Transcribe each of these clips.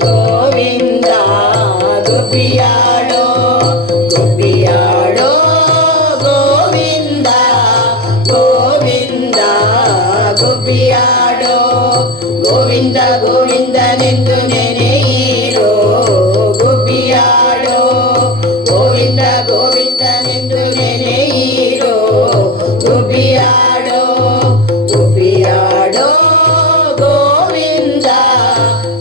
ಗೋವಿಂದ ಗುಬ್ಬಿಯಾಡೋ ಗುಬ್ಬಿಯಾಡೋ ಗೋವಿಂದ ಗೋವಿಂದ ಗುಬ್ಬಿಯಾಡೋ ಗೋವಿಂದ ಗೋವಿಂದನೆಂದು ನೆನೆಯಿರೋ ಗುಬ್ಬಿಯಾಡೋ ಗೋವಿಂದ ಗೋವಿಂದನೆಂದು ನೆನೆಯಿರೋ ಗುಬ್ಬಿಯಾಡೋ ಗುಬ್ಬಿಯಾಡೋ ಗೋವಿಂದ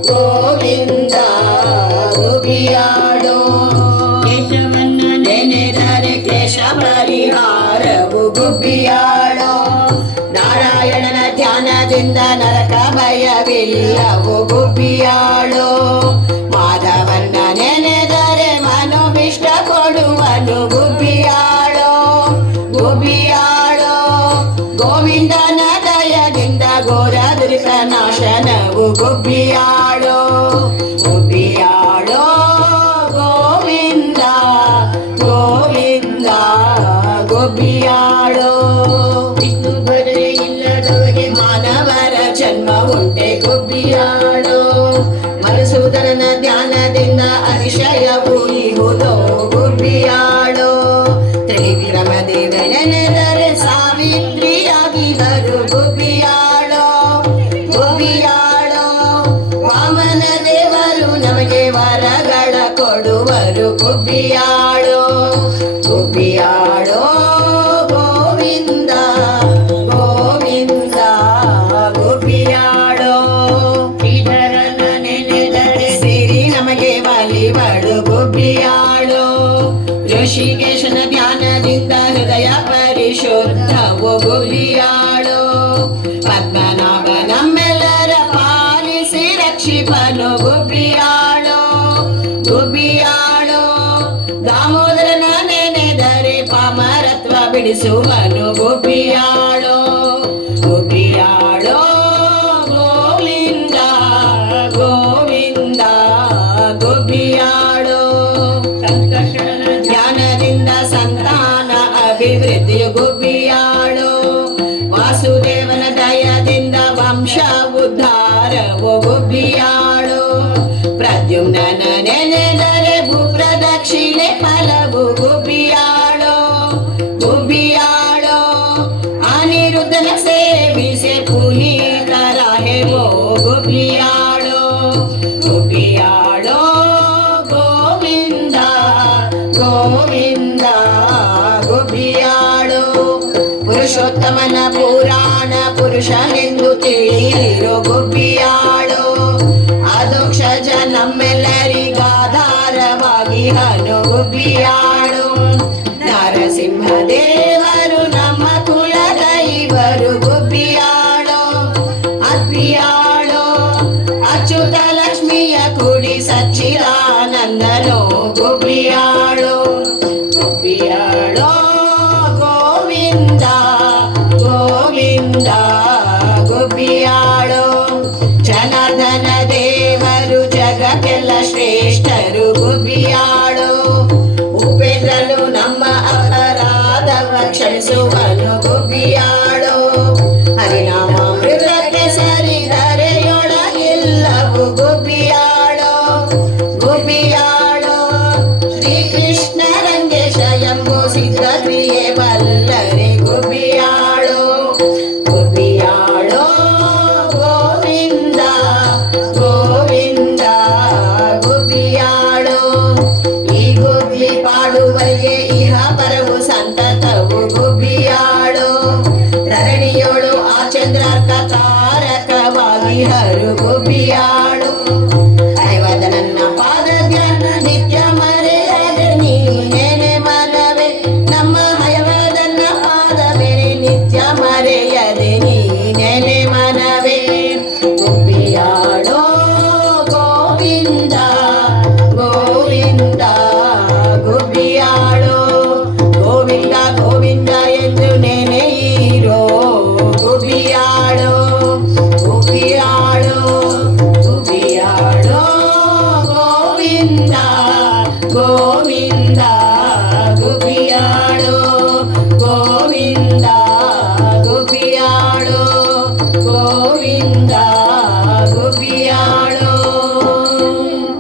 ಗೋವಿಂದ ಗುಬ್ಬಿಯಾಡೋ ಕೇಶವನ್ನ ನೆನೆದರೆ ಕ್ಲೇಶ ಪರಿಹಾರವು ಗುಬ್ಬಿಯಾಡೋ ನಾರಾಯಣನ ಧ್ಯಾನದಿಂದ ನರಕ ಭಯವಿಲ್ಲವು ಗುಬ್ಬಿಯಾಡೋ ಮಾಧವನ್ನ ನೆನೆದರೆ ಮನೋಭಿಷ್ಟ ಕೊಡುವನು ಗುಬ್ಬಿಯಾಡೋ ಗುಬ್ಬಿಯಾಡೋ ಗೋವಿಂದನ ದಯದಿಂದ ಘೋರ ದುರಿತ ನಾಶನವು ಗುಬ್ಬಿಯಾಡೋ ಗುಬ್ಬಿಯಾಡೋ ಗೋವಿಂದ ಗೋವಿಂದ ಗುಬ್ಬಿಯಾಡೋ ಇನ್ನು ಬರೆ ಇಲ್ಲದವಗೆ ಮಾನವರ ಜನ್ಮ ಉಂಟೆ ಗುಬ್ಬಿಯಾಡೋ ಮಧುಸೂದನನ ಧ್ಯಾನದಿಂದ ಅತಿಶಯವು ಇಹುದೋ ಗುಬ್ಬಿಯಾಡೋ ತ್ರಿವಿಕ್ರಮ ದೇವನೆನೆದರೆ ಸಾವಿತ್ರಿಯಾಗಿದರು ಗುಬ್ಬಿಯಾಡೋ ಗುಬ್ಬಿಯಾಡೋ ವಾಮನ ದೇವರು ನಮಗೆ ವರಗಳ ಕೊಡುವರು ಗುಬ್ಬಿಯಾಡೋ ಗುಬ್ಬಿಯಾಡೋ ಗೋವಿಂದ ಗೋವಿಂದ ಗುಬ್ಬಿಯಾಡೋ ಶ್ರೀಧರನ ನೆನೆದರೆ ಸಿರಿ ನಮಗೆ ಒಲಿವಳು ಗುಬ್ಬಿಯಾಡೋ ಋಷಿಕೇಶನ ಧ್ಯಾನದಿಂದ ಹೃದಯ ಪರಿಶುದ್ಧವು ಗುಬ್ಬಿಯಾಡೋ ಪದ್ಮನಾಭ ನಮ್ಮೆಲ್ಲರ ಪಾಲಿಸಿ ರಕ್ಷಿಪನು ಗುಬ್ಬಿಯಾಡೋ ಗುಬ್ಬಿಯಾಡೋ ದಾಮೋದರನ ನೆನೆದರೆ ಪಾಮರತ್ವ ಬಿಡಿಸುವನು ಗುಬ್ಬಿಯಾಡೋ ಗುಬ್ಬಿಯಾಡೋ ಗೋವಿಂದ ಗೋವಿಂದ ಗುಬ್ಬಿಯಾಡೋ ಸಂಕರ್ಷಣನ ಧ್ಯಾನದಿಂದ ಸಂತಾನ ಅಭಿವೃದ್ಧಿಯು ಗುಬ್ಬಿಯಾಡೋ ವಾಸುದೇವನ ದಯದಿಂದ ವಂಶ ಉದ್ಧಾರವು ಗುಬ್ಬಿಯಾಡೋ ಪ್ರದ್ಯುಮ್ನನ ನೆನೆದರೆ ಭೂಪ್ರದಕ್ಷಿಣೆ ಫಲವು ಗುಬ್ಬಿಯಾಡೋ ಗುಬ್ಬಿಯಾಡೋ ಅನಿರುದ್ಧನ ಸೇವಿಸೆ ಪುನೀತರಾಹೆವೋ ಗುಬ್ಬಿಯಾಡೋ ಗುಬ್ಬಿಯಾಡೋ ಗೋವಿಂದ ಗೋವಿಂದ ಗುಬ್ಬಿಯಾಡೋ ಪುರುಷೋತ್ತಮನ ಪುರಾಣ ಪುರುಷನೆಂದು ತಿಳಿಯಿರೋ ಗುಬ್ಬಿಯಾಡೋ ಅದೋಕ್ಷಜ ನಮ್ಮೆಲ್ಲರಿಗಾಧಾರವಾಗಿ ಹನು ಗುಬ್ಬಿಯಾಡೋ ನರಸಿಂಹ ದೇವರು ನಮ್ಮ ಕುಲ ದೈವರು ಗುಬ್ಬಿಯಾಡೋ ಅದ್ಬಿಯಾಡೋ ಅಚ್ಯುತ ಲಕ್ಷ್ಮಿಯ ಕುಡಿ ಸಚ್ಚಿದಾನಂದನೋ ಗುಬ್ಬಿಯಾಡೋ ಗುಬ್ಬಿಯಾಡೋ ಗೋವಿಂದ ಗೋವಿಂದ ಗುಬ್ಬಿಯಾಡೋ ಜನಾರ್ದನ ದೇವರು ಜಗಕ್ಕೆಲ್ಲ ಶ್ರೇಷ್ಠರು ಗುಬ್ಬಿಯಾಡೋ ಉಪೇಂದ್ರನು ನಮ್ಮ ಅಪರಾಧವ ಕ್ಷಮಿಸುವನು ಗುಬ್ಬಿಯಾಡೋ ಹರಿನಾಮಾಮೃತಕ್ಕೆ ಸರಿದರೆಯೊಳಗಿಲ್ಲವು ಗುಬ್ಬಿಯಾಡೋ ಗುಬ್ಬಿಯಾಡೋ ಶ್ರೀಕೃಷ್ಣ ರಂಗೇಶ ಎಂಬೋ ಸಿದ್ಧ ಕ್ರಿಯೆ ಬಲ್ಲರೆ ಗುಬ್ಬಿಯಾಡೋ ಗುಬ್ಬಿಯಾಡೋ ಗೋವಿಂದ ಗೋವಿಂದ ಗುಬ್ಬಿಯಾಡೋ ಈ ಗುಬ್ಬಿ ಪಾಡುವರಿಗೆ ಇಹ ಪರವು ಸಂತತವು ಗುಬ್ಬಿಯಾಡೋ ಧರಣಿಯೋಳು ಆ ಚಂದ್ರಾರ್ಕ ತಾರಕವಾಗಿ ಹರು ಗುಬ್ಬಿಯಾಡೋ